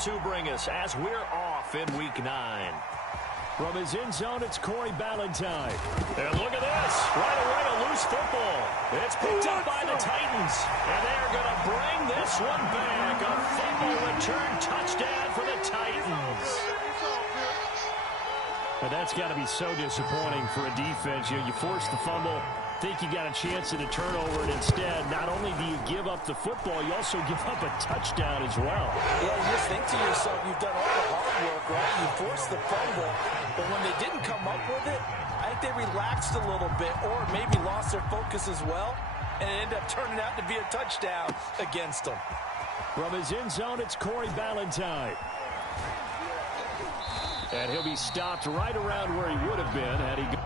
to bring us as we're off in Week 9. From his end zone, it's Corey Ballantyne. And look at this. Right away, a loose football. It's picked up by the Titans. And they're going to bring this one back. A fumble return touchdown for the Titans. And that's got to be so disappointing for a defense. You force the fumble, think you got a chance at a turnover, and instead, not only do you give up the football, you also give up a touchdown as well. Yeah, you just think to yourself, you've done all the hard work, right? You forced the fumble, but when they didn't come up with it, I think they relaxed a little bit or maybe lost their focus as well, and it ended up turning out to be a touchdown against them. From his end zone, it's Corey Ballantyne. And he'll be stopped right around where he would have been had he gone.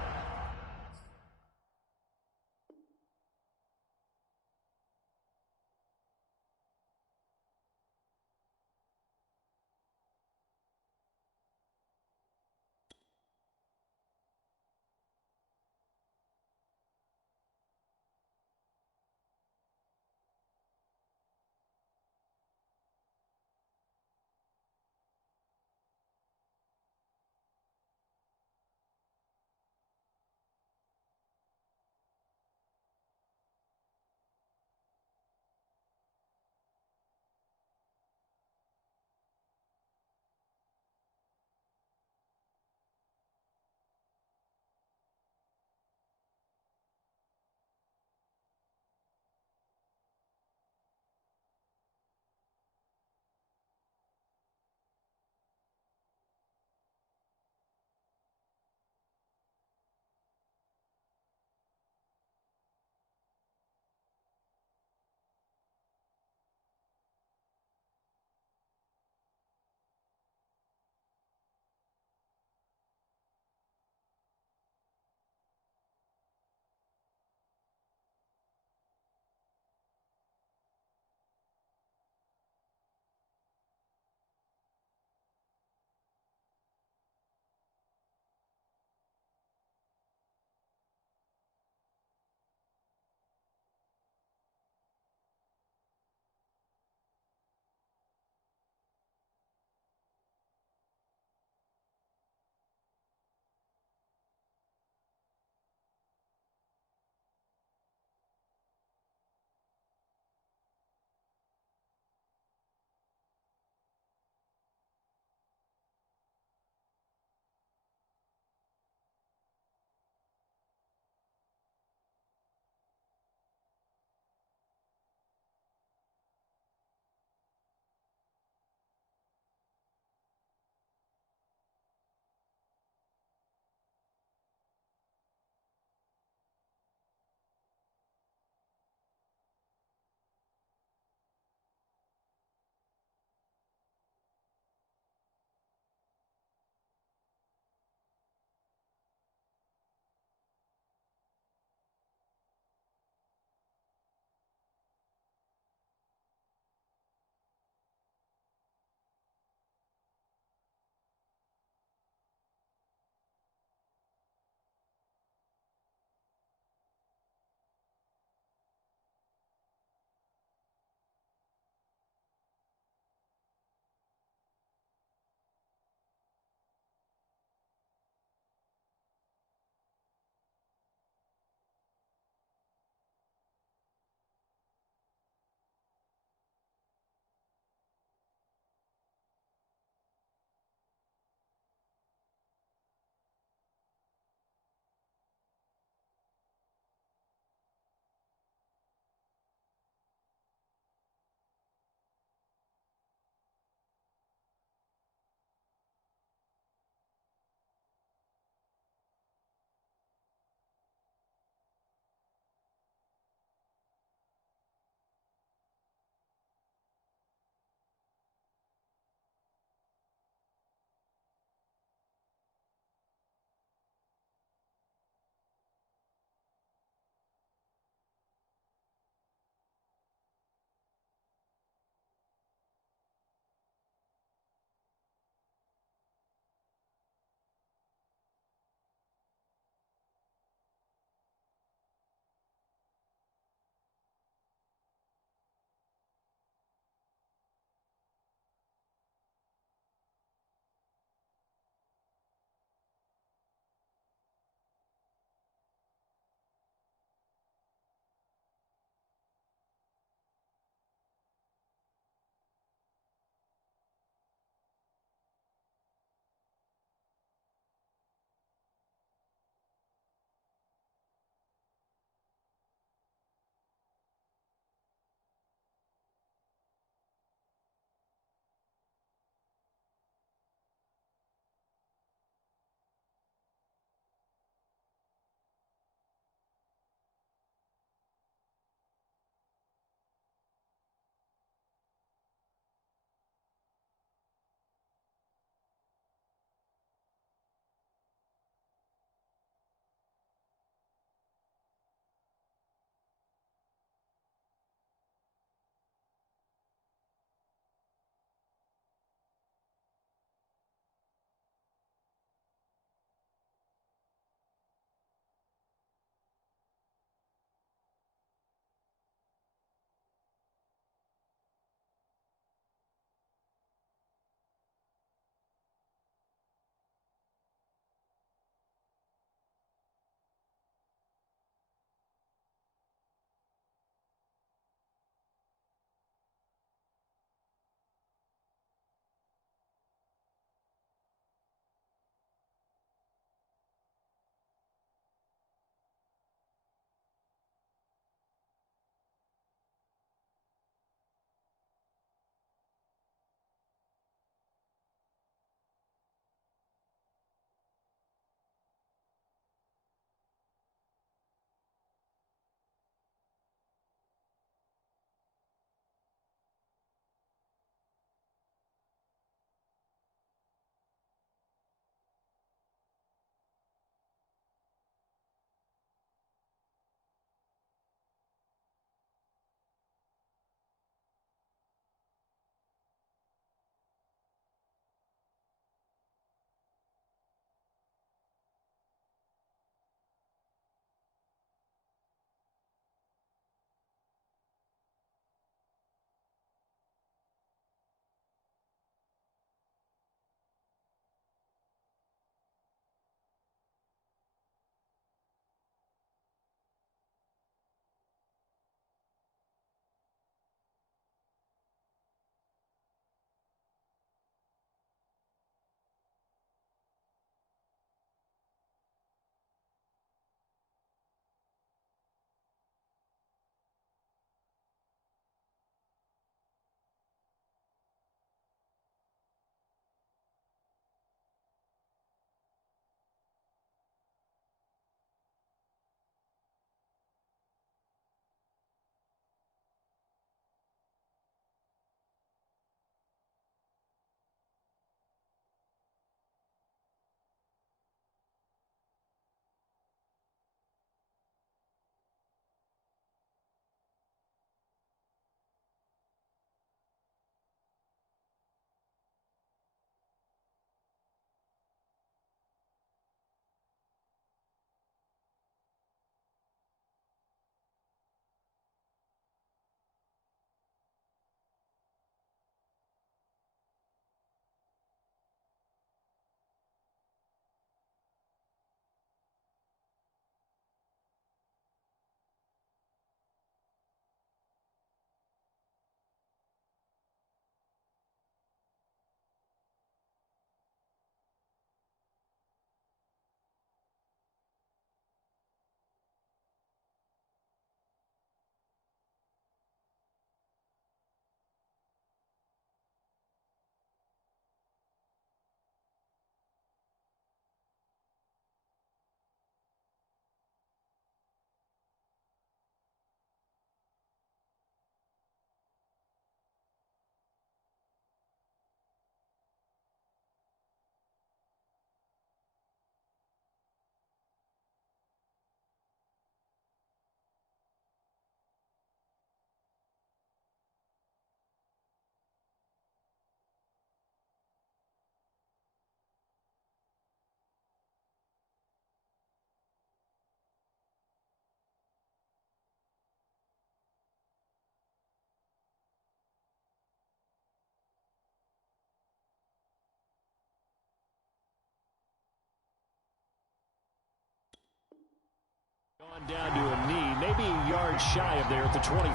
Down to a knee, maybe a yard shy of there at the 24.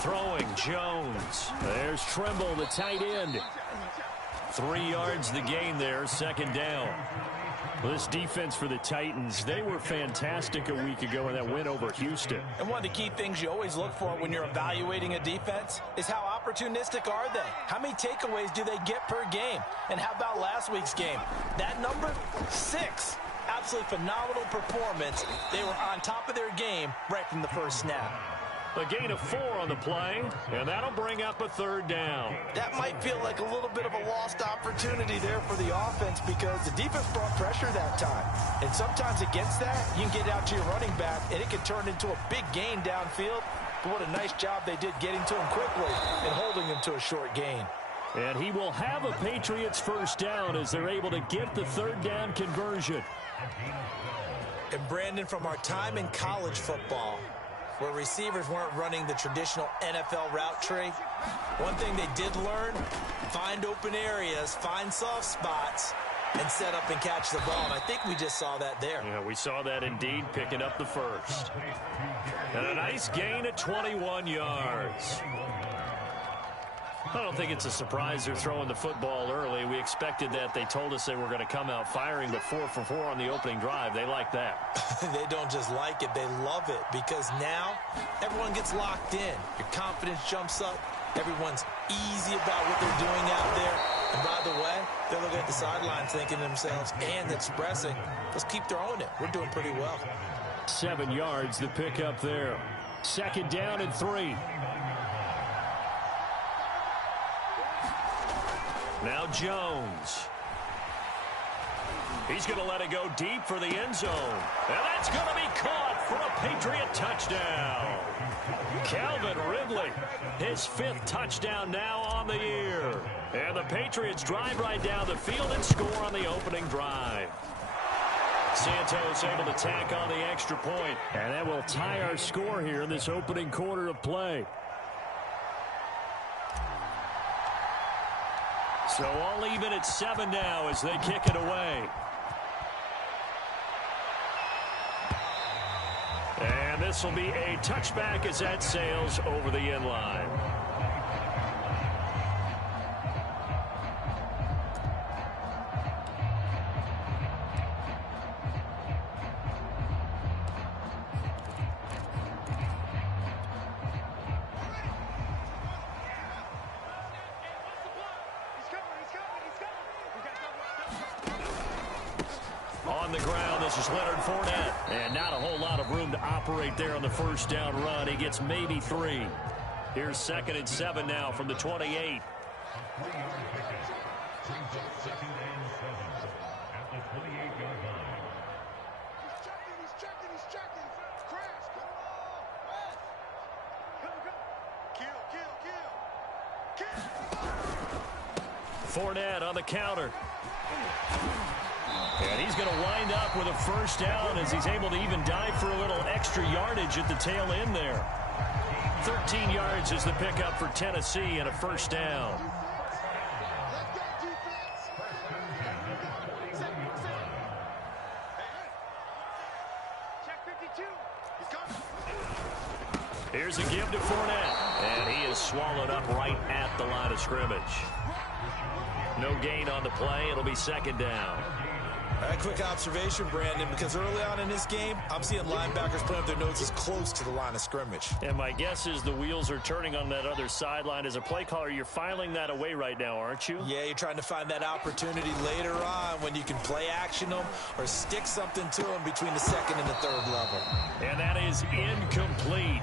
Throwing Jones. There's Trimble, the tight end. 3 yards the gain there, second down. This defense for the Titans, they were fantastic a week ago in that win over Houston. And one of the key things you always look for when you're evaluating a defense is how opportunistic are they? How many takeaways do they get per game? And how about last week's game? That number, 6. Absolutely phenomenal performance. They were on top of their game right from the first snap. A gain of 4 on the play, and that'll bring up a third down. That might feel like a little bit of a lost opportunity there for the offense because the defense brought pressure that time. And sometimes against that, you can get out to your running back, and it can turn into a big gain downfield. But what a nice job they did getting to him quickly and holding him to a short gain. And he will have a Patriots first down as they're able to get the third down conversion. And Brandon, from our time in college football, where receivers weren't running the traditional NFL route tree, one thing they did learn, find open areas, find soft spots, and set up and catch the ball. And I think we just saw that there. Yeah, we saw that indeed, picking up the first. And a nice gain at 21 yards. I don't think it's a surprise they're throwing the football early. We expected that. They told us they were going to come out firing, but 4 for 4 on the opening drive. They like that. They don't just like it, they love it, because now everyone gets locked in. Your confidence jumps up. Everyone's easy about what they're doing out there. And by the way, they're looking at the sidelines thinking to themselves and expressing, let's keep throwing it. We're doing pretty well. 7 yards, the pickup there. Second down and 3. Now Jones. He's going to let it go deep for the end zone. And that's going to be caught for a Patriot touchdown. Calvin Ridley, his 5th touchdown now on the year. And the Patriots drive right down the field and score on the opening drive. Santos able to tack on the extra point. And that will tie our score here in this opening quarter of play. So all even at 7 now as they kick it away. And this will be a touchback as that sails over the end line. On the ground, this is Leonard Fournette. And not a whole lot of room to operate there on the first down run. He gets maybe 3. Here's 2nd and 7 now from the 28. Fournette on the counter. And he's going to wind up with a first down as he's able to even dive for a little extra yardage at the tail end there. 13 yards is the pickup for Tennessee and a first down. Here's a give to Fournette. And he is swallowed up right at the line of scrimmage. No gain on the play. It'll be second down. A quick observation, Brandon, because early on in this game, I'm seeing linebackers put up their noses close to the line of scrimmage. And my guess is the wheels are turning on that other sideline. As a play caller, you're filing that away right now, aren't you? Yeah, you're trying to find that opportunity later on when you can play action them or stick something to them between the 2nd and the 3rd level. And that is incomplete.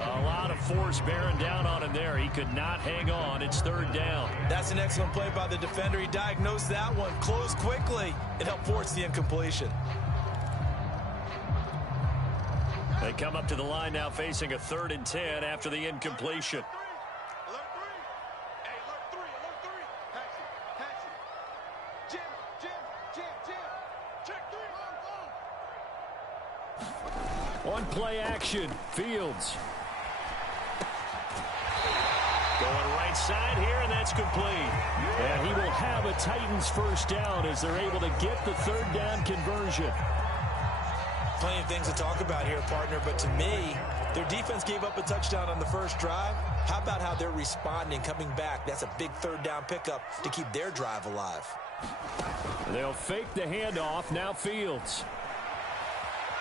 A lot of force bearing down on him there. He could not hang on. It's 3rd down. That's an excellent play by the defender. He diagnosed that one, closed quickly, and helped force the incompletion. They come up to the line now facing a 3rd and 10 after the incompletion. On play action, Fields. Going right side here, and that's complete. And he will have a Titans first down as they're able to get the third down conversion. Plenty of things to talk about here, partner, but to me, their defense gave up a touchdown on the first drive. How about how they're responding, coming back? That's a big third down pickup to keep their drive alive. They'll fake the handoff. Now Fields.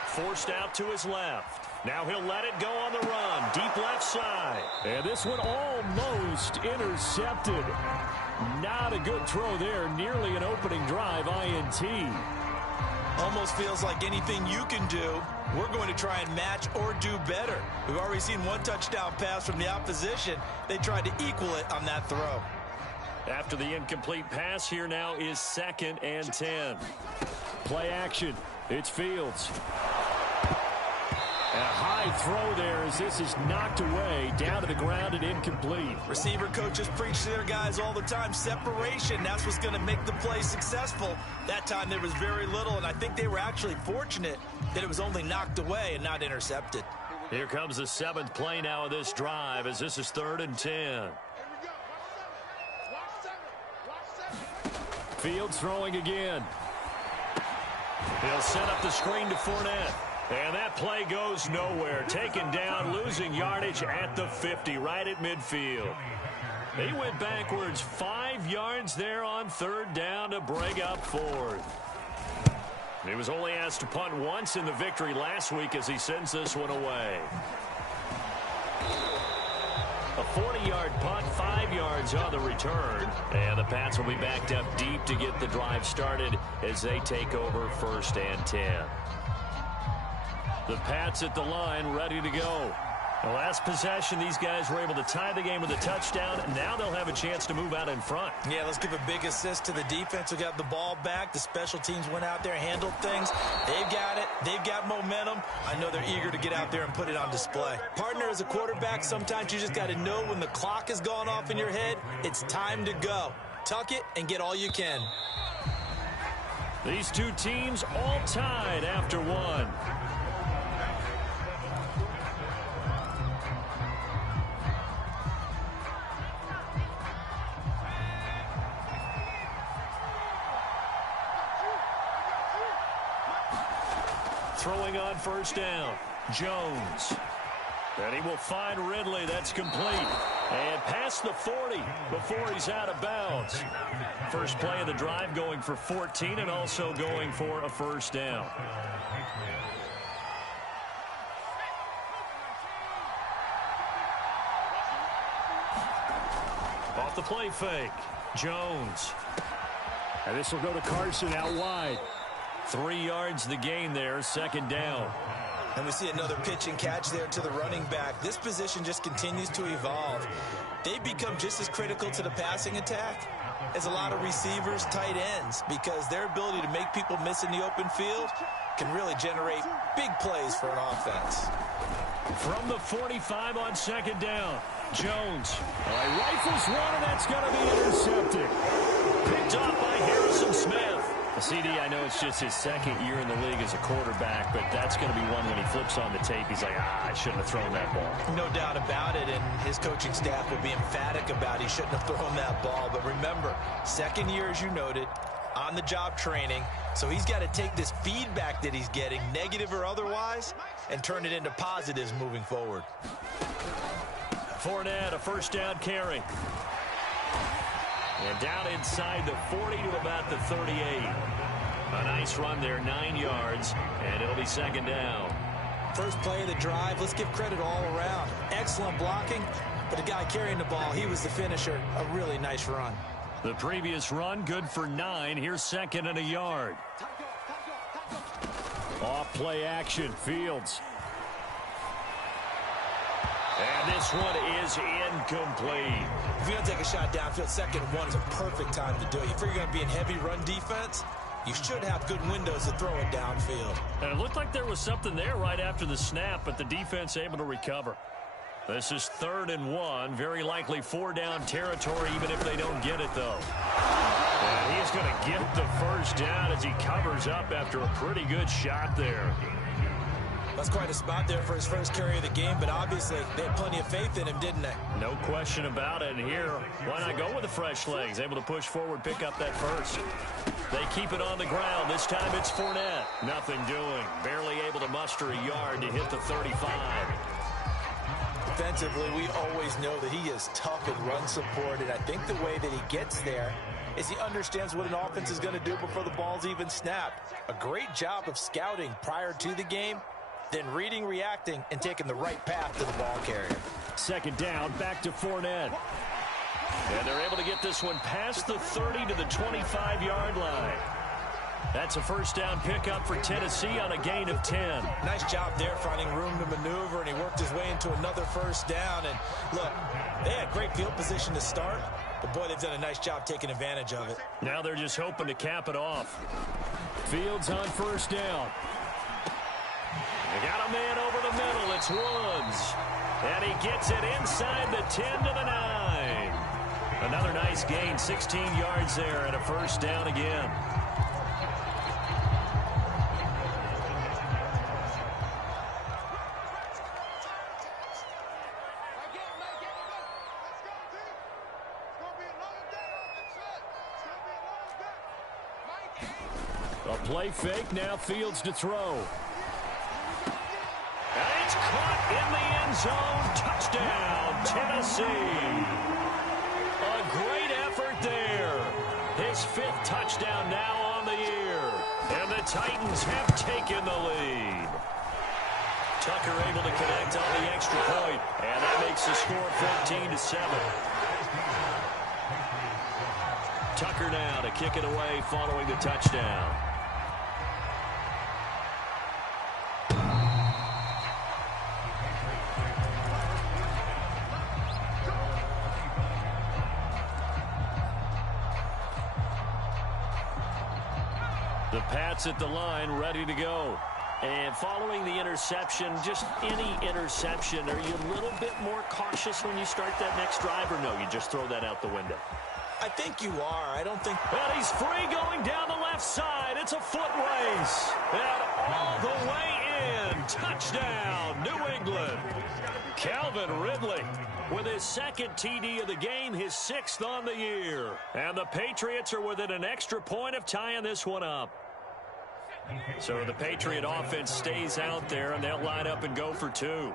Forced out to his left. Now he'll let it go on the run. Deep left side. And this one almost intercepted. Not a good throw there. Nearly an opening drive INT. Almost feels like anything you can do, we're going to try and match or do better. We've already seen one touchdown pass from the opposition. They tried to equal it on that throw. After the incomplete pass, here now is 2nd and 10. Play action. It's Fields. A high throw there as this is knocked away, down to the ground and incomplete. Receiver coaches preach to their guys all the time. Separation, that's what's going to make the play successful. That time there was very little, and I think they were actually fortunate that it was only knocked away and not intercepted. Here comes the 7th play now of this drive as this is 3rd and 10. Fields throwing again. He'll set up the screen to Fournette. And that play goes nowhere. Taken down, losing yardage at the 50, right at midfield. He went backwards 5 yards there on 3rd down to bring up 4th. He was only asked to punt once in the victory last week as he sends this one away. A 40-yard punt, 5 yards on the return. And the Pats will be backed up deep to get the drive started as they take over 1st and 10. The Pats at the line, ready to go. The last possession, these guys were able to tie the game with a touchdown, and now they'll have a chance to move out in front. Yeah, let's give a big assist to the defense who got the ball back. The special teams went out there, handled things. They've got it. They've got momentum. I know they're eager to get out there and put it on display. Partner, as a quarterback, sometimes you just got to know when the clock has gone off in your head, it's time to go. Tuck it and get all you can. These two teams all tied after one. Throwing on 1st down, Jones. And he will find Ridley. That's complete. And past the 40 before he's out of bounds. First play of the drive going for 14 and also going for a 1st down. Off the play fake, Jones. And this will go to Carson out wide. 3 yards the gain there, 2nd down. And we see another pitch and catch there to the running back. This position just continues to evolve. They become just as critical to the passing attack as a lot of receivers, tight ends, because their ability to make people miss in the open field can really generate big plays for an offense. From the 45 on 2nd down, Jones. Rifles one, and that's going to be intercepted. Picked off by Harrison Smith. CD, I know it's just his 2nd year in the league as a quarterback, but that's going to be one when he flips on the tape. He's like, I shouldn't have thrown that ball. No doubt about it, and his coaching staff will be emphatic about he shouldn't have thrown that ball. But remember, 2nd year, as you noted, on-the-job training, so he's got to take this feedback that he's getting, negative or otherwise, and turn it into positives moving forward. Fournette, a 1st down carry. And down inside the 40 to about the 38. A nice run there, 9 yards, and it'll be 2nd down. First play of the drive, let's give credit all around. Excellent blocking, but the guy carrying the ball, he was the finisher. A really nice run. The previous run, good for 9. Here's 2nd and a yard. Off play action, Fields. And this one is incomplete. If you're going to take a shot downfield, 2nd and 1 is a perfect time to do it. If you're going to be in heavy run defense, you should have good windows to throw it downfield. And it looked like there was something there right after the snap, but the defense able to recover. This is 3rd and 1, very likely 4-down territory, even if they don't get it, though. And he is going to get the 1st down as he covers up after a pretty good shot there. That's quite a spot there for his first carry of the game, but obviously they had plenty of faith in him, didn't they? No question about it. And here, why not go with the fresh legs? Able to push forward, pick up that first. They keep it on the ground. This time it's Fournette. Nothing doing. Barely able to muster a yard to hit the 35. Defensively, we always know that he is tough in run support, and I think the way that he gets there is he understands what an offense is going to do before the ball's even snapped. A great job of scouting prior to the game, then reading, reacting, and taking the right path to the ball carrier. Second down, back to Fournette. And they're able to get this one past the 30 to the 25-yard line. That's a first down pickup for Tennessee on a gain of 10. Nice job there finding room to maneuver, and he worked his way into another first down. And look, they had great field position to start, but boy, they've done a nice job taking advantage of it. Now they're just hoping to cap it off. Fields on first down. They got a man over the middle. It's Woods. And he gets it inside the 10 to the 9. Another nice gain, 16 yards there, and a first down again. A play fake, now Fields to throw. And it's caught in the end zone. Touchdown, Tennessee. A great effort there. His 5th touchdown now on the year. And the Titans have taken the lead. Tucker able to connect on the extra point, and that makes the score 14-7. Tucker now to kick it away following the touchdown. The Pats at the line, ready to go. And following the interception, just any interception, are you a little bit more cautious when you start that next drive, or no, you just throw that out the window? I think you are. I don't think... And he's free going down the left side. It's a foot race. And all the way in. Touchdown, New England. Calvin Ridley with his 2nd TD of the game, his 6th on the year. And the Patriots are within an extra point of tying this one up. So the Patriot offense stays out there, and they'll line up and go for 2.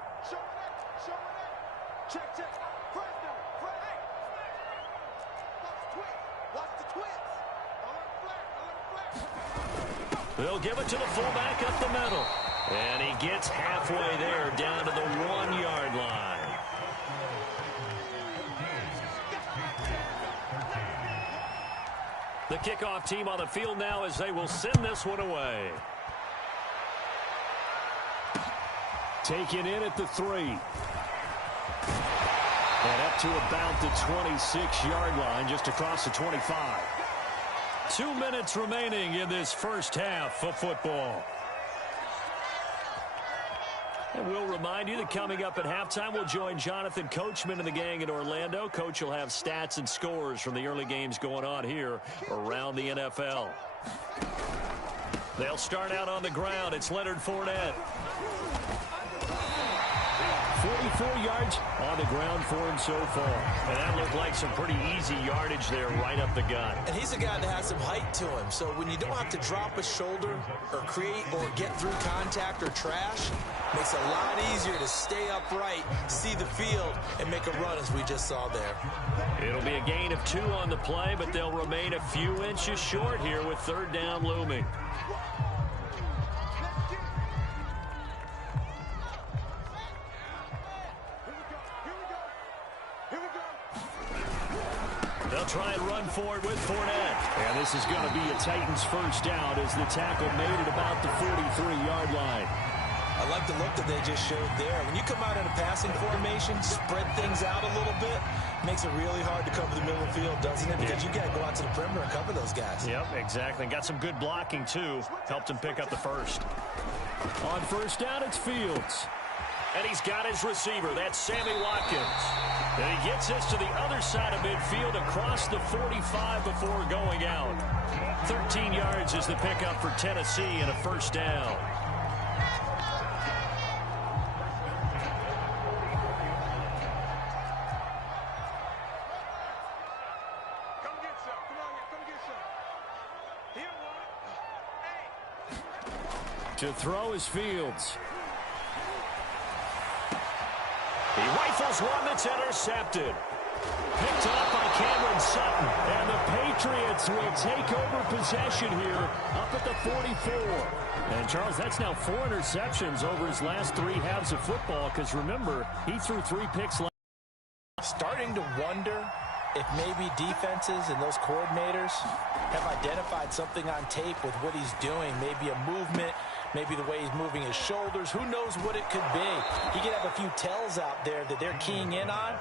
They'll give it to the fullback up the middle. And he gets halfway there down to the 1-yard line. The kickoff team on the field now as they will send this one away. Taken in at the 3. And up to about the 26-yard line, just across the 25. 2 minutes remaining in this first half of football. And we'll remind you that coming up at halftime, we'll join Jonathan Coachman and the gang in Orlando. Coach will have stats and scores from the early games going on here around the NFL. They'll start out on the ground. It's Leonard Fournette. 44 yards on the ground for him so far. And that looked like some pretty easy yardage there right up the gut. And he's a guy that has some height to him. So when you don't have to drop a shoulder or create or get through contact or trash, makes it a lot easier to stay upright, see the field, and make a run as we just saw there. It'll be a gain of 2 on the play, but they'll remain a few inches short here with 3rd down looming. They'll try and run forward with Fournette. And this is going to be a Titans first down as the tackle made it about the 43-yard line. I like the look that they just showed there. When you come out in a passing formation, spread things out a little bit, makes it really hard to cover the middle of the field, doesn't it? Because you got to go out to the perimeter and cover those guys. Yep, exactly. Got some good blocking, too. Helped him pick up the first. On first down, it's Fields. And he's got his receiver. That's Sammy Watkins. And he gets this to the other side of midfield across the 45 before going out. 13 yards is the pickup for Tennessee and a first down. To throw is Fields. He rifles one that's intercepted. Picked up by Cameron Sutton. And the Patriots will take over possession here up at the 44. And, Charles, that's now 4 interceptions over his last 3 halves of football because, remember, he threw 3 picks last. Starting to wonder if maybe defenses and those coordinators have identified something on tape with what he's doing. Maybe a movement, maybe the way he's moving his shoulders. Who knows what it could be? He could have a few tells out there that they're keying in on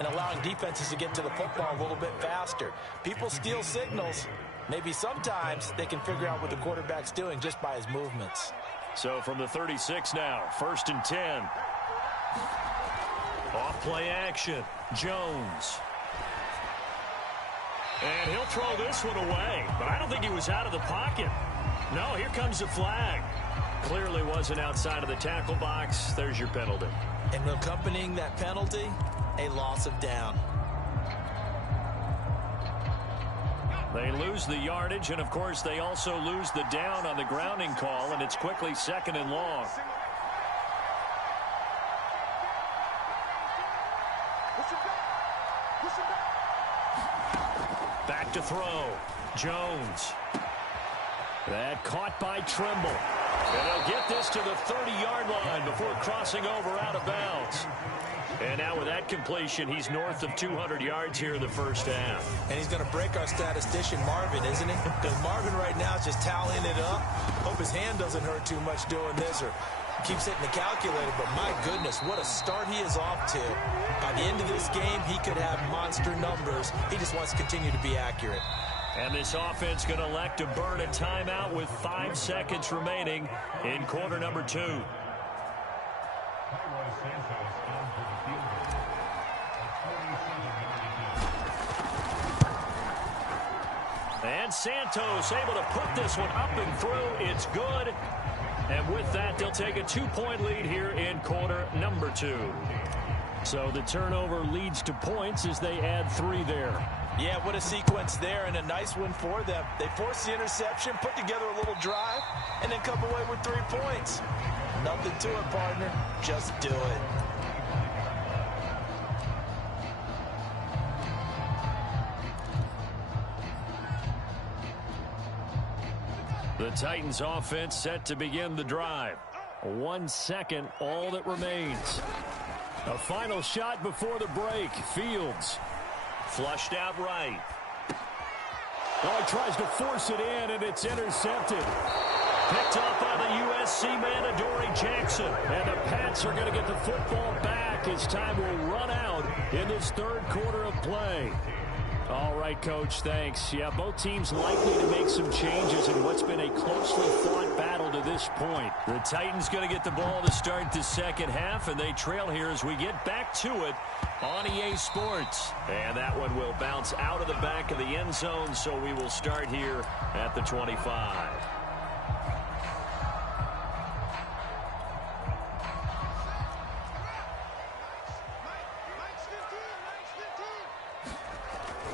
and allowing defenses to get to the football a little bit faster. People steal signals. Maybe sometimes they can figure out what the quarterback's doing just by his movements. So from the 36 now, 1st and 10. Off play action. Jones. And he'll throw this one away. But I don't think he was out of the pocket. No, here comes the flag. Clearly wasn't outside of the tackle box. There's your penalty. And accompanying that penalty, a loss of down. They lose the yardage, and, of course, they also lose the down on the grounding call, and it's quickly 2nd and long. Back to throw. Jones. That caught by Trimble. And they'll get this to the 30-yard line before crossing over out of bounds. And now with that completion, he's north of 200 yards here in the first half. And he's going to break our statistician, Marvin, isn't he? Because Marvin right now is just tallying it up. Hope his hand doesn't hurt too much doing this or keeps hitting the calculator. But my goodness, what a start he is off to. By the end of this game, he could have monster numbers. He just wants to continue to be accurate. And this offense going to elect to burn a timeout with 5 seconds remaining in quarter number 2. And Santos able to put this one up and through. It's good. And with that, they'll take a 2-point lead here in quarter number 2. So the turnover leads to points as they add 3 there. Yeah, what a sequence there, and a nice one for them. They force the interception, put together a little drive, and then come away with 3 points. Nothing to it, partner. Just do it. The Titans offense set to begin the drive. 1 second, all that remains. A final shot before the break. Fields. Flushed out right. Oh, he tries to force it in, and it's intercepted. Picked up by the USC man, Adoree Jackson. And the Pats are going to get the football back as time will run out in this 3rd quarter of play. All right, Coach, thanks. Yeah, both teams likely to make some changes in what's been a closely fought battle to this point. The Titans going to get the ball to start the second half, and they trail here as we get back to it on EA Sports. And that one will bounce out of the back of the end zone, so we will start here at the 25.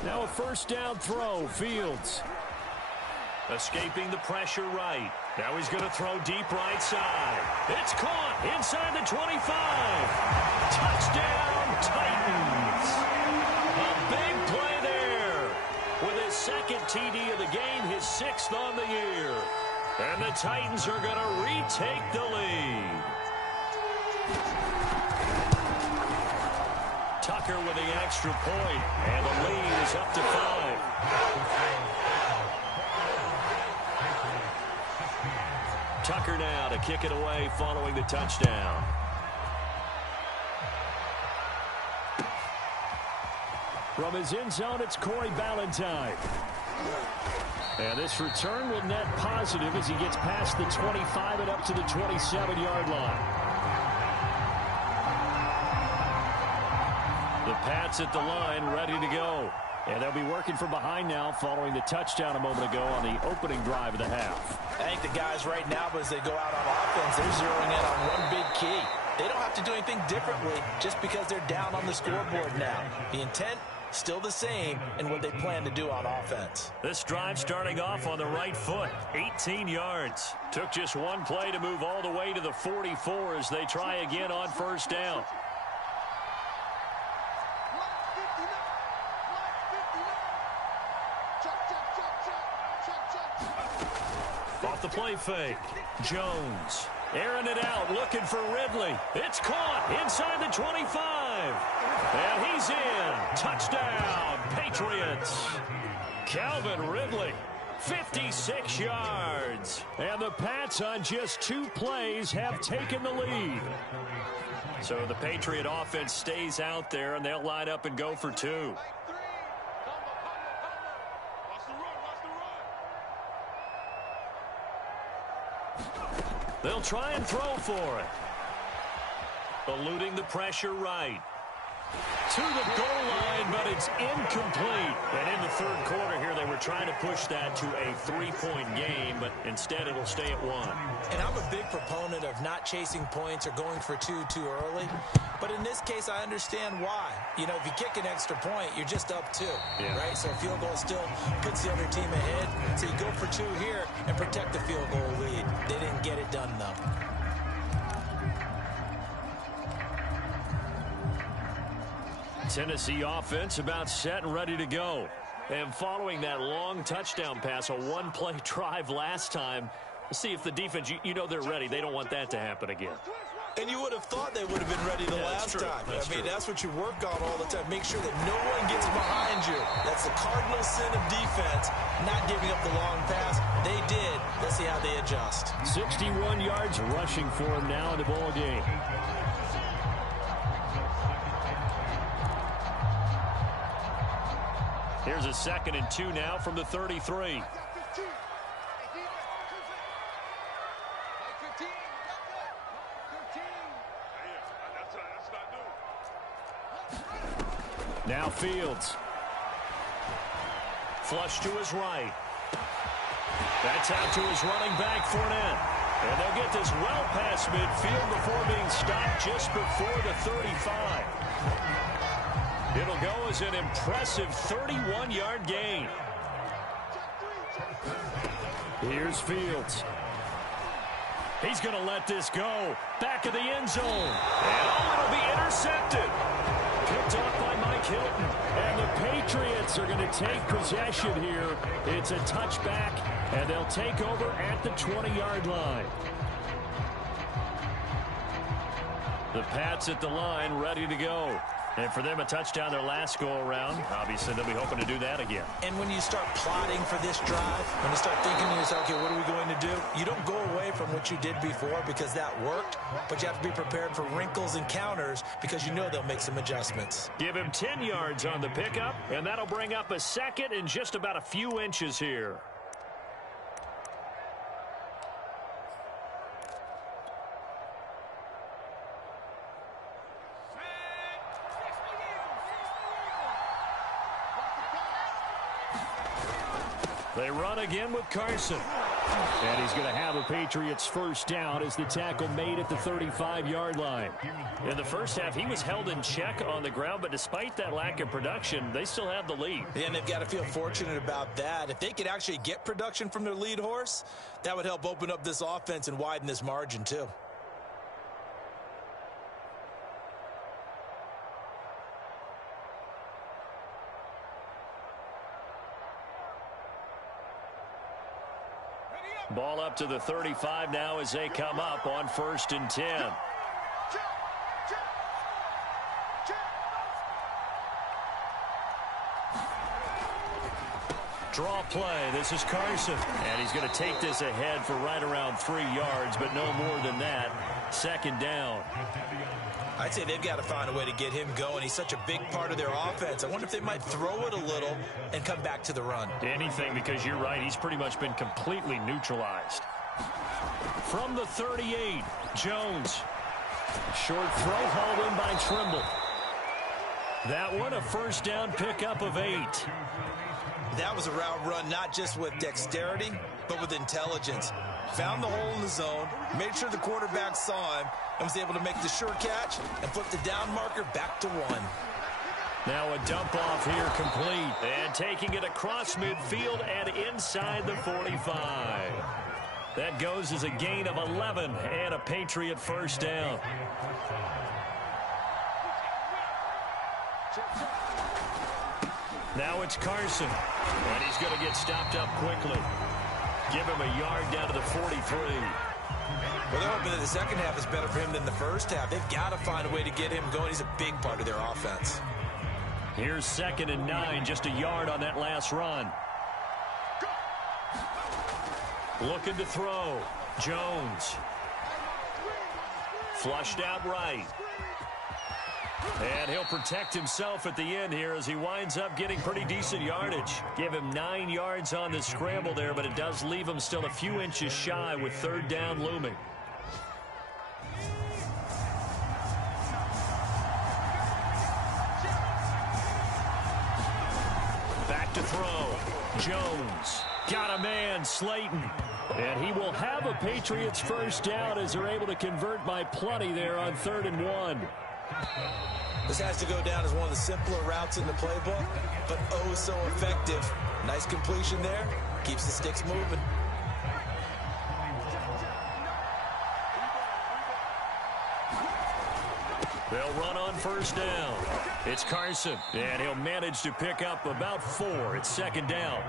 Now a 1st down throw. Fields. Escaping the pressure right. Now he's going to throw deep right side. It's caught inside the 25. Touchdown, Titans. A big play there. With his 2nd TD of the game, his 6th on the year. And the Titans are going to retake the lead. Tucker with the extra point, and the lead is up to 5. Tucker now to kick it away following the touchdown. From his end zone, it's Corey Ballantyne. And this return will net positive as he gets past the 25 and up to the 27-yard line. The Pats at the line, ready to go. And they'll be working from behind now following the touchdown a moment ago on the opening drive of the half. I think the guys right now, as they go out on offense, they're zeroing in on one big key. They don't have to do anything differently just because they're down on the scoreboard now. The intent still the same in what they plan to do on offense. This drive starting off on the right foot, 18 yards. Took just one play to move all the way to the 44 as they try again on first down. Off the play fake, Jones. Airing it out, looking for Ridley. It's caught inside the 25. And he's in. Touchdown, Patriots. Calvin Ridley, 56 yards. And the Pats on just 2 plays have taken the lead. So the Patriot offense stays out there, and they'll line up and go for 2. They'll try and throw for it. Eluding the pressure right. To the goal line, but it's incomplete. And in the third quarter here, they were trying to push that to a 3-point game, but instead it'll stay at 1. And I'm a big proponent of not chasing points or going for 2 too early. But in this case, I understand why. You know, if you kick an extra point, you're just up 2, right? So a field goal still puts the other team ahead. So you go for 2 here and protect the field goal lead. They didn't get it done, though. Tennessee offense about set and ready to go. And following that long touchdown pass, a 1-play drive last time, let's see if the defense, you know they're ready. They don't want that to happen again. And you would have thought they would have been ready the last time. That's what you work on all the time. Make sure that no one gets behind you. That's the cardinal sin of defense, not giving up the long pass. They did. Let's see how they adjust. 61 yards rushing for him now in the ball game. Here's a 2nd and 2 now from the 33. Now Fields. Flush to his right. That's out to his running back, Fournette. And they'll get this well past midfield before being stopped just before the 35. It'll go as an impressive 31-yard gain. Here's Fields. He's going to let this go. Back of the end zone. And it'll be intercepted. Picked off by Mike Hilton. And the Patriots are going to take possession here. It's a touchback, and they'll take over at the 20-yard line. The Pats at the line, ready to go. And for them, a touchdown their last go-around. Obviously, they'll be hoping to do that again. And when you start plotting for this drive, when you start thinking to yourself, okay, what are we going to do? You don't go away from what you did before because that worked, but you have to be prepared for wrinkles and counters because you know they'll make some adjustments. Give him 10 yards on the pickup, and that'll bring up a 2nd and just about a few inches here. They run again with Carson. And he's going to have a Patriots first down as the tackle made at the 35-yard line. In the first half, he was held in check on the ground, but despite that lack of production, they still have the lead. And they've got to feel fortunate about that. If they could actually get production from their lead horse, that would help open up this offense and widen this margin too. Ball up to the 35 now as they come up on 1st and 10. Draw play. This is Carson. And he's going to take this ahead for right around 3 yards, but no more than that. 2nd down. I'd say they've got to find a way to get him going. He's such a big part of their offense. I wonder if they might throw it a little and come back to the run. Anything, because you're right. He's pretty much been completely neutralized. From the 38, Jones. Short throw hauled in by Trimble. That one, a first down pickup of 8. That was a route run not just with dexterity, but with intelligence. Found the hole in the zone, made sure the quarterback saw him, and was able to make the sure catch and flip the down marker back to 1. Now a dump off here complete. And taking it across midfield and inside the 45. That goes as a gain of 11 and a Patriot first down. Now it's Carson. And he's going to get stopped up quickly. Give him a yard down to the 43. Well, they're hoping that the second half is better for him than the first half. They've got to find a way to get him going. He's a big part of their offense. Here's 2nd and 9, just a yard on that last run. Looking to throw. Jones. Flushed out right. And he'll protect himself at the end here as he winds up getting pretty decent yardage. Give him 9 yards on the scramble there, but it does leave him still a few inches shy with 3rd down looming. Back to throw. Jones. Got a man, Slayton. And he will have a Patriots first down as they're able to convert by plenty there on 3rd and 1. This has to go down as one of the simpler routes in the playbook, but oh so effective. Nice completion there. Keeps the sticks moving. They'll run on first down. It's Carson, and he'll manage to pick up about 4. It's 2nd down.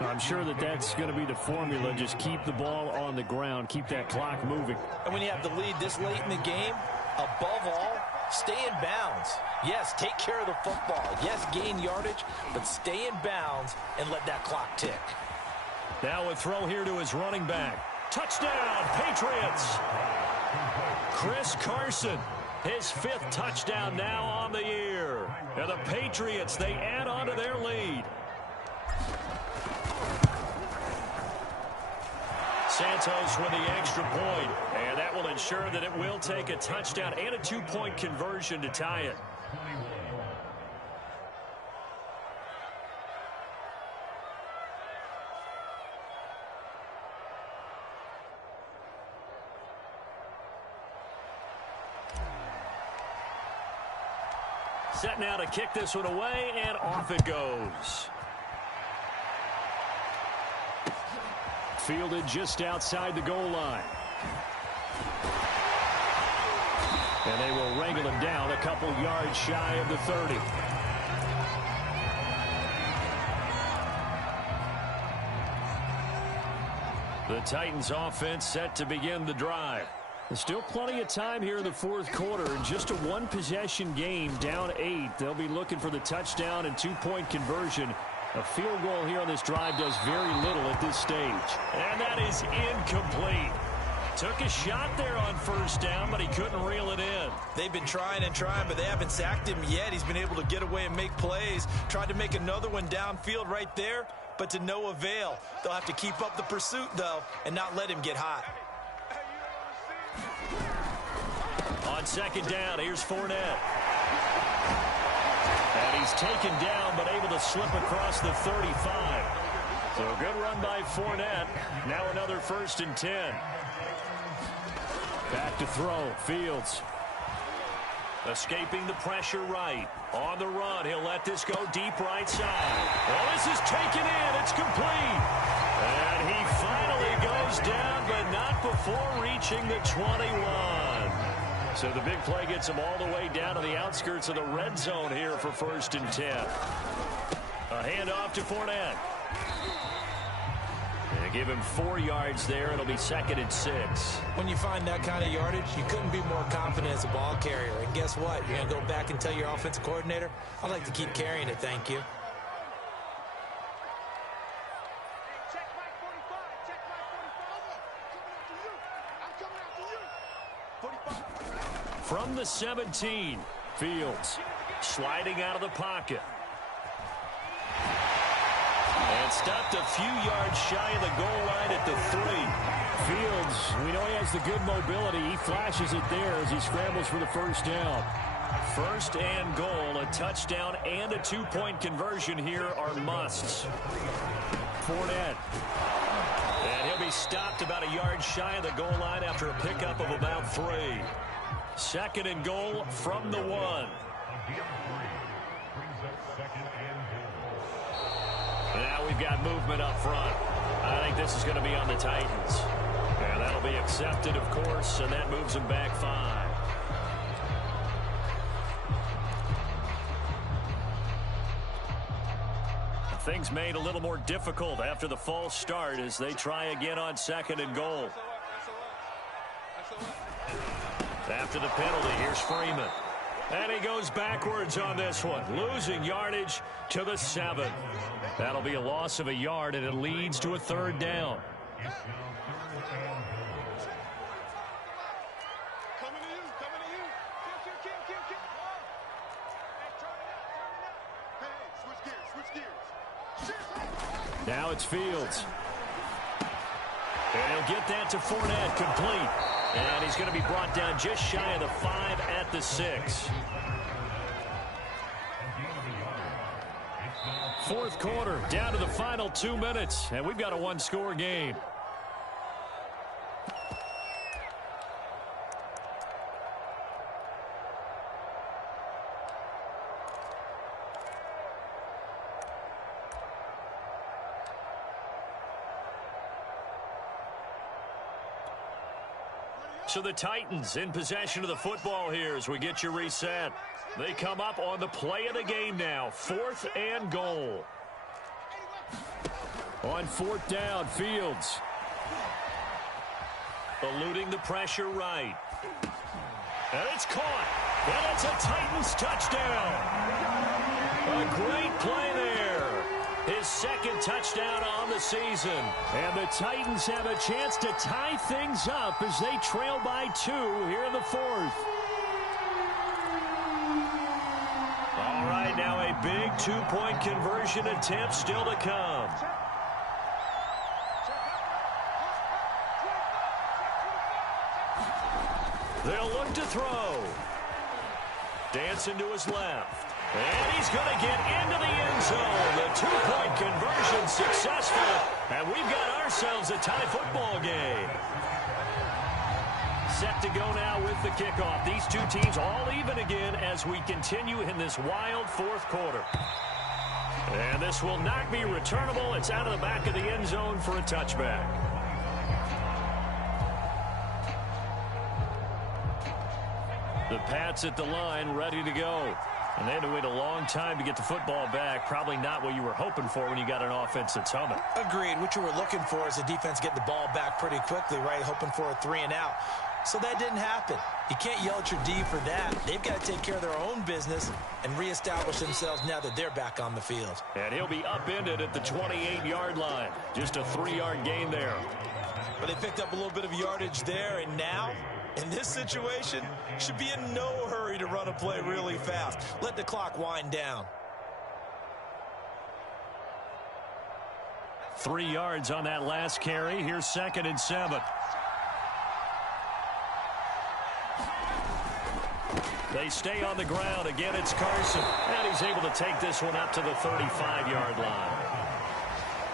I'm sure that that's going to be the formula. Just keep the ball on the ground. Keep that clock moving. And when you have the lead this late in the game, above all, stay in bounds. Yes, take care of the football. Yes, gain yardage, but stay in bounds and let that clock tick. Now a throw here to his running back. Touchdown, Patriots! Chris Carson, his 5th touchdown now on the year. And the Patriots, they add on to their lead. Santos with the extra point, and that will ensure that it will take a touchdown and a 2-point conversion to tie it. Set now to kick this one away, and off it goes. Fielded just outside the goal line. And they will wrangle him down a couple yards shy of the 30. The Titans offense set to begin the drive. There's still plenty of time here in the 4th quarter. In just a 1-possession game, down 8. They'll be looking for the touchdown and 2-point conversion. A field goal here on this drive does very little at this stage. And that is incomplete. Took a shot there on first down, but he couldn't reel it in. They've been trying and trying, but they haven't sacked him yet. He's been able to get away and make plays. Tried to make another one downfield right there, but to no avail. They'll have to keep up the pursuit, though, and not let him get hot. On 2nd down, here's Fournette. And he's taken down, but able to slip across the 35. So a good run by Fournette. Now another 1st and 10. Back to throw. Fields. Escaping the pressure right. On the run, he'll let this go deep right side. Well, this is taken in. It's complete. And he finally goes down, but not before reaching the 21. So the big play gets him all the way down to the outskirts of the red zone here for 1st and 10. A handoff to Fournette. They give him 4 yards there. It'll be 2nd and 6. When you find that kind of yardage, you couldn't be more confident as a ball carrier. And guess what? You're going to go back and tell your offensive coordinator, I'd like to keep carrying it, thank you. From the 17, Fields sliding out of the pocket. And stopped a few yards shy of the goal line at the 3. Fields, we know he has the good mobility. He flashes it there as he scrambles for the first down. 1st and goal, a touchdown and a 2-point conversion here are musts. Fournette. And he'll be stopped about a yard shy of the goal line after a pickup of about 3. 2nd and goal from the 1. we've got movement up front. I think this is going to be on the Titans. And that'll be accepted, of course, and that moves them back 5. Things made a little more difficult after the false start as they try again on 2nd and goal. After the penalty, here's Freeman. And he goes backwards on this one, losing yardage to the 7. That'll be a loss of a yard, and it leads to a 3rd down. Now it's Fields. And he'll get that to Fournette, complete. And he's going to be brought down just shy of the 5 at the 6. 4th quarter, down to the final 2 minutes, and we've got a 1-score game. So the Titans in possession of the football here as we get you reset. They come up on the play of the game now. 4th and goal. On 4th down, Fields. Eluding the pressure right. And it's caught. And it's a Titans touchdown. A great play there. His 2nd touchdown on the season. And the Titans have a chance to tie things up as they trail by 2 here in the 4th. All right, now a big 2-point conversion attempt still to come. They'll look to throw. Dancing to his left. And he's going to get into the end zone. The 2-point conversion successful. And we've got ourselves a tie football game. Set to go now with the kickoff. These two teams all even again as we continue in this wild 4th quarter. And this will not be returnable. It's out of the back of the end zone for a touchback. The Pats at the line, ready to go. And they had to wait a long time to get the football back. Probably not what you were hoping for when you got an offense that's humming. Agreed. What you were looking for is the defense getting the ball back pretty quickly, right? Hoping for a 3 and out. So that didn't happen. You can't yell at your D for that. They've got to take care of their own business and reestablish themselves now that they're back on the field. And he'll be upended at the 28-yard line. Just a 3-yard gain there. But they picked up a little bit of yardage there, and now, in this situation, should be in no hurry to run a play really fast. Let the clock wind down. 3 yards on that last carry. Here's 2nd and 7. They stay on the ground. Again, it's Carson. And he's able to take this one up to the 35-yard line.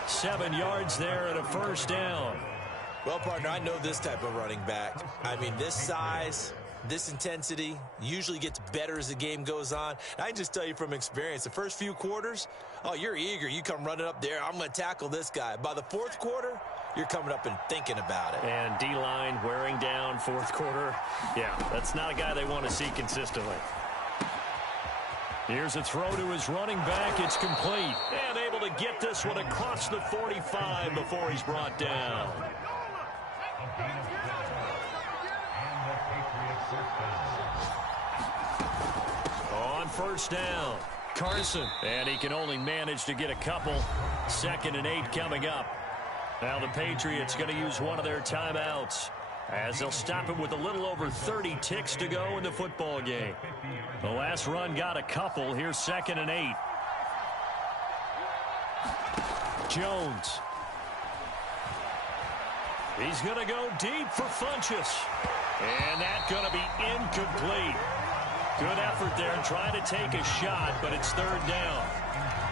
7 yards there and a 1st down. Well, partner, I know this type of running back. I mean, this size, this intensity usually gets better as the game goes on. I can just tell you from experience, the first few quarters, oh, you're eager. You come running up there, I'm going to tackle this guy. By the 4th quarter, you're coming up and thinking about it. And D-line wearing down 4th quarter. Yeah, that's not a guy they want to see consistently. Here's a throw to his running back. It's complete. And able to get this one across the 45 before he's brought down. On 1st down, Carson. And he can only manage to get a couple. 2nd and 8 coming up. Now the Patriots going to use one of their timeouts as they'll stop it with a little over 30 ticks to go in the football game. The last run got a couple. Here's 2nd and 8. Jones. He's going to go deep for Funchess. And that's going to be incomplete. Good effort there trying to take a shot, but it's 3rd down.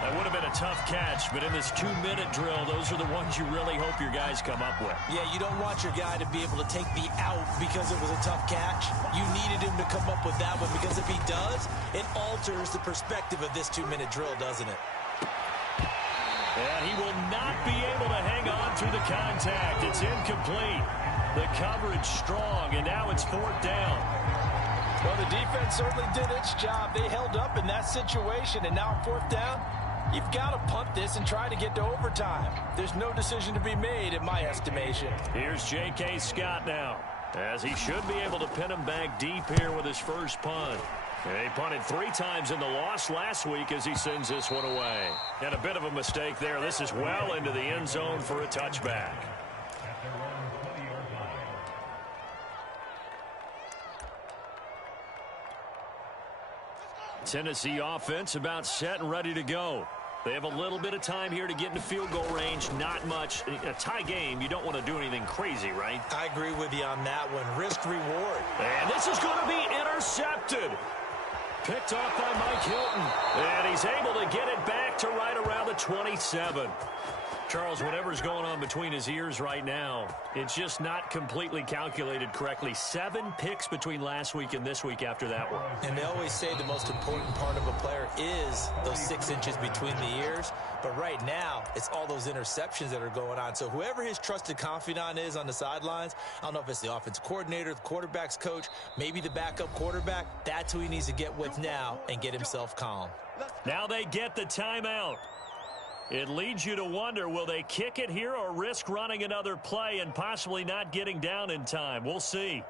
That would have been a tough catch, but in this 2-minute drill, those are the ones you really hope your guys come up with. Yeah, you don't want your guy to be able to take the out because it was a tough catch. You needed him to come up with that one because if he does, it alters the perspective of this 2-minute drill, doesn't it? And he will not be able to hang on through the contact. It's incomplete. The coverage strong, and now it's 4th down. Well, the defense certainly did its job. They held up in that situation, and now 4th down, you've got to punt this and try to get to overtime. There's no decision to be made in my estimation. Here's J.K. Scott now, as he should be able to pin him back deep here with his first punt. He punted 3 times in the loss last week as he sends this one away. And a bit of a mistake there. This is well into the end zone for a touchback. Tennessee offense about set and ready to go. They have a little bit of time here to get into field goal range. Not much. A tie game, you don't want to do anything crazy, right? I agree with you on that one. Risk reward. And this is going to be intercepted. Picked off by Mike Hilton. And he's able to get it back to right around the 27. Charles, whatever's going on between his ears right now, it's just not completely calculated correctly. 7 picks between last week and this week after that one. And they always say the most important part of a player is those 6 inches between the ears. But right now, it's all those interceptions that are going on. So whoever his trusted confidant is on the sidelines, I don't know if it's the offense coordinator, the quarterback's coach, maybe the backup quarterback, that's who he needs to get with now and get himself calm. Now they get the timeout. It leads you to wonder, will they kick it here or risk running another play and possibly not getting down in time? We'll see.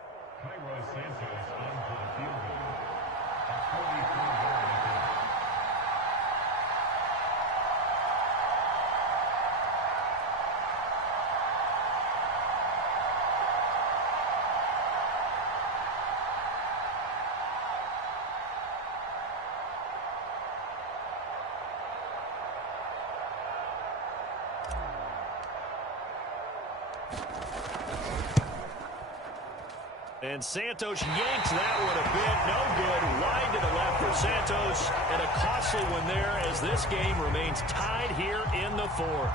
And Santos yanks that one a bit. No good. Wide to the left for Santos. And a costly one there as this game remains tied here in the 4th.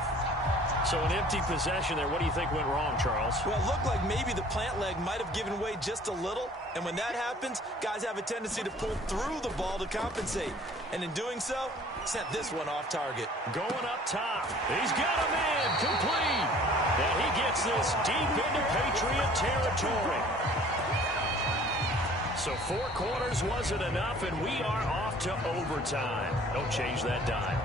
So an empty possession there. What do you think went wrong, Charles? Well, it looked like maybe the plant leg might have given way just a little. And when that happens, guys have a tendency to pull through the ball to compensate. And in doing so, sent this one off target. Going up top. He's got a man. Complete. And he gets this deep into Patriot territory. So 4 quarters wasn't enough, and we are off to overtime. Don't change that dial.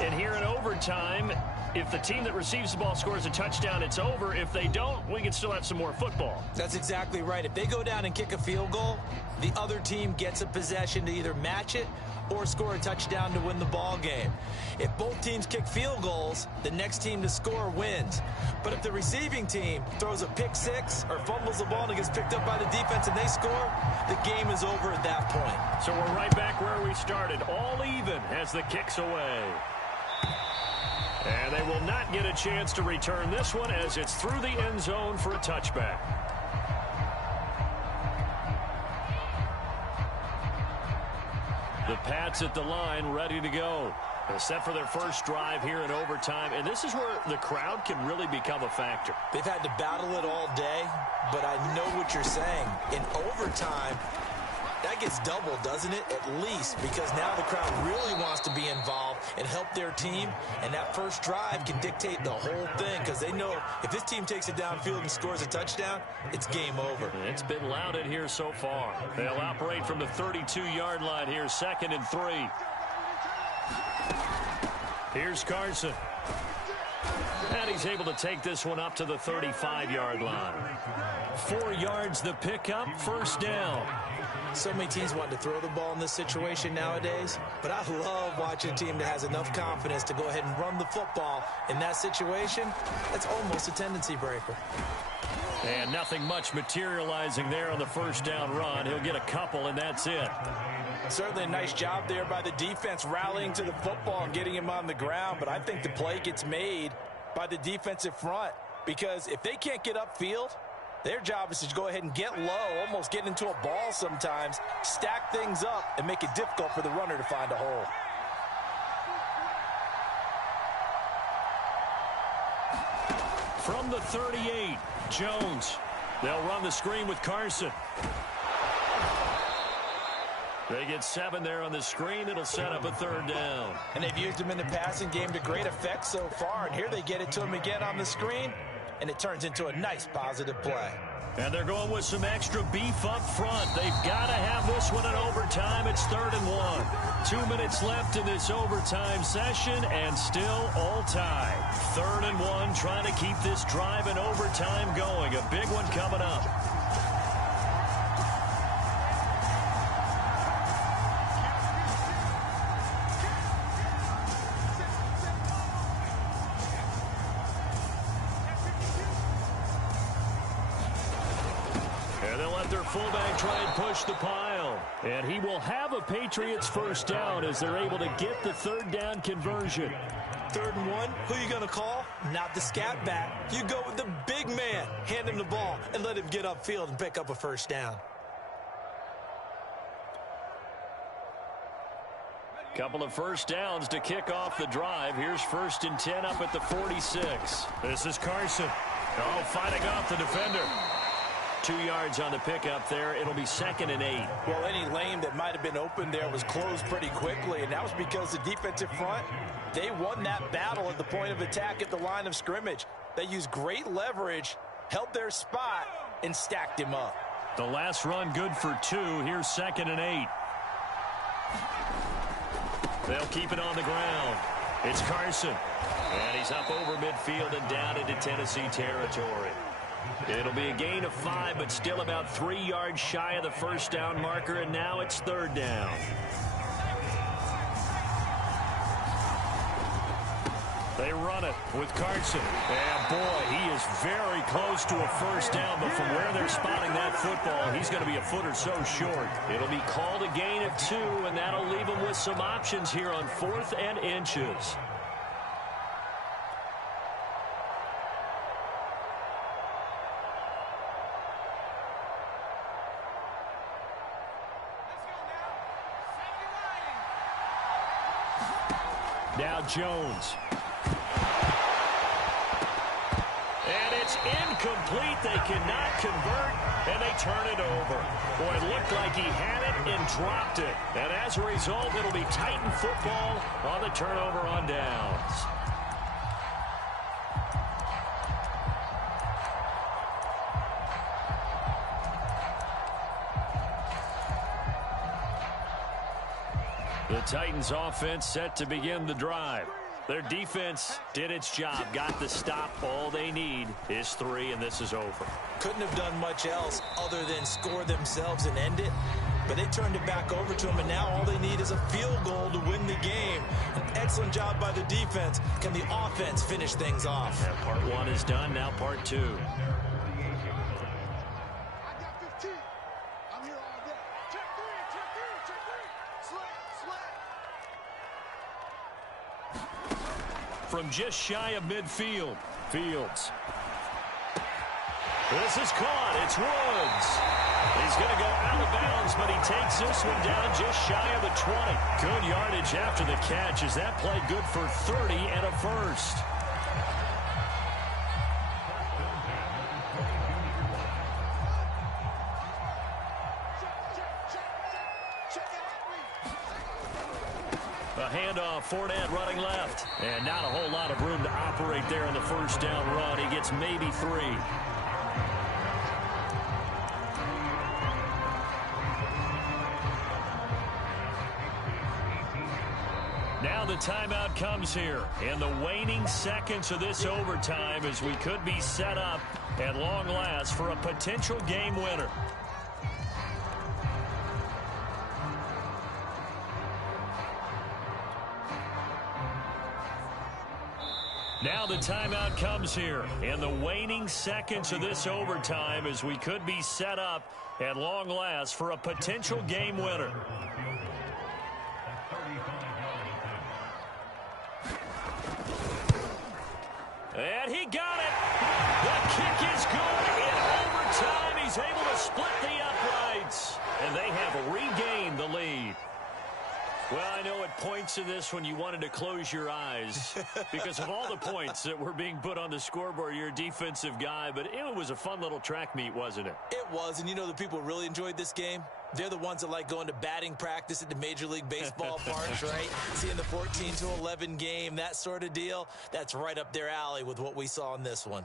And here in overtime, if the team that receives the ball scores a touchdown, it's over. If they don't, we can still have some more football. That's exactly right. If they go down and kick a field goal, the other team gets a possession to either match it or score a touchdown to win the ball game. If both teams kick field goals, the next team to score wins. But if the receiving team throws a pick 6 or fumbles the ball and it gets picked up by the defense and they score, the game is over at that point. So we're right back where we started, all even as the kick's away. And they will not get a chance to return this one as it's through the end zone for a touchback. The Pats at the line, ready to go. They're set for their first drive here in overtime, and this is where the crowd can really become a factor. They've had to battle it all day, but I know what you're saying. In overtime, that gets doubled, doesn't it? At least, because now the crowd really wants to be involved and help their team, and that first drive can dictate the whole thing because they know if this team takes it downfield and scores a touchdown, it's game over. It's been loud in here so far. They'll operate from the 32-yard line here, 2nd and 3. Here's Carson. And he's able to take this one up to the 35-yard line. 4 yards the pickup, first down. So many teams want to throw the ball in this situation nowadays, but I love watching a team that has enough confidence to go ahead and run the football in that situation. That's almost a tendency breaker. And nothing much materializing there on the first down run. He'll get a couple, and that's it. Certainly a nice job there by the defense rallying to the football and getting him on the ground, but I think the play gets made by the defensive front because if they can't get upfield, their job is to go ahead and get low, almost get into a ball sometimes, stack things up, and make it difficult for the runner to find a hole. From the 38, Jones. They'll run the screen with Carson. They get 7 there on the screen. It'll set up a 3rd down. And they've used him in the passing game to great effect so far. And here they get it to him again on the screen, and it turns into a nice positive play. And they're going with some extra beef up front. They've got to have this one in overtime. It's 3rd and 1. 2 minutes left in this overtime session, and still all tied. 3rd and 1, trying to keep this drive in overtime going. A big one coming up. Fullback try and push the pile. And he will have a Patriots 1st down as they're able to get the 3rd down conversion. 3rd and 1, who you going to call? Not the scat back. You go with the big man. Hand him the ball and let him get upfield and pick up a 1st down. Couple of 1st downs to kick off the drive. Here's 1st and 10 up at the 46. This is Carson. Oh, fighting off the defender. 2 yards on the pickup there. It'll be 2nd and 8. Well, any lane that might have been open there was closed pretty quickly, and that was because the defensive front, they won that battle at the point of attack at the line of scrimmage. They used great leverage, held their spot, and stacked him up. The last run good for 2. Here's 2nd and 8. They'll keep it on the ground. It's Carson. And he's up over midfield and down into Tennessee territory. It'll be a gain of 5, but still about 3 yards shy of the 1st down marker, and now it's 3rd down. They run it with Carson. And, boy, he is very close to a 1st down, but from where they're spotting that football, he's going to be a foot or so short. It'll be called a gain of 2, and that'll leave him with some options here on 4th and inches. Now Jones. And it's incomplete. They cannot convert, and they turn it over. Boy, it looked like he had it and dropped it. And as a result, it'll be Titan football on the turnover on downs. The Titans offense set to begin the drive. Their defense did its job, got the stop. All they need is 3, and this is over. Couldn't have done much else other than score themselves and end it. But they turned it back over to them, and now all they need is a field goal to win the game. An excellent job by the defense. Can the offense finish things off? Yeah, part 1 is done, now part 2. From just shy of midfield, Fields. This is caught. It's Woods. He's going to go out of bounds, but he takes this one down just shy of the 20. Good yardage after the catch. Is that play good for 30 and a 1st? A handoff, Fournette running left. And not a whole lot of room to operate there on the 1st down run. He gets maybe 3. Now the timeout comes here in the waning seconds of this overtime as we could be set up at long last for a potential game winner. Now the timeout comes here in the waning seconds of this overtime as we could be set up at long last for a potential game winner. And he got it. The kick is good. In overtime, he's able to split the uprights. And they have regained the lead. Well, I know at points in this when you wanted to close your eyes because of all the points that were being put on the scoreboard. You're a defensive guy, but it was a fun little track meet, wasn't it? It was, and you know the people really enjoyed this game? They're the ones that like going to batting practice at the Major League Baseball parks, right? Seeing the 14-11 game, that sort of deal. That's right up their alley with what we saw in this one.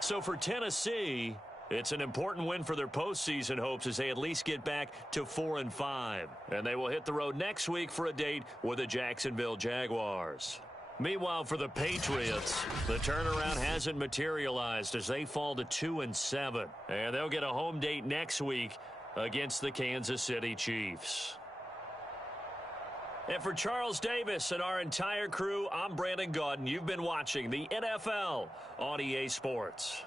So for Tennessee, it's an important win for their postseason hopes as they at least get back to 4-5. And they will hit the road next week for a date with the Jacksonville Jaguars. Meanwhile, for the Patriots, the turnaround hasn't materialized as they fall to 2-7. And they'll get a home date next week against the Kansas City Chiefs. And for Charles Davis and our entire crew, I'm Brandon Gaudin. You've been watching the NFL on EA Sports.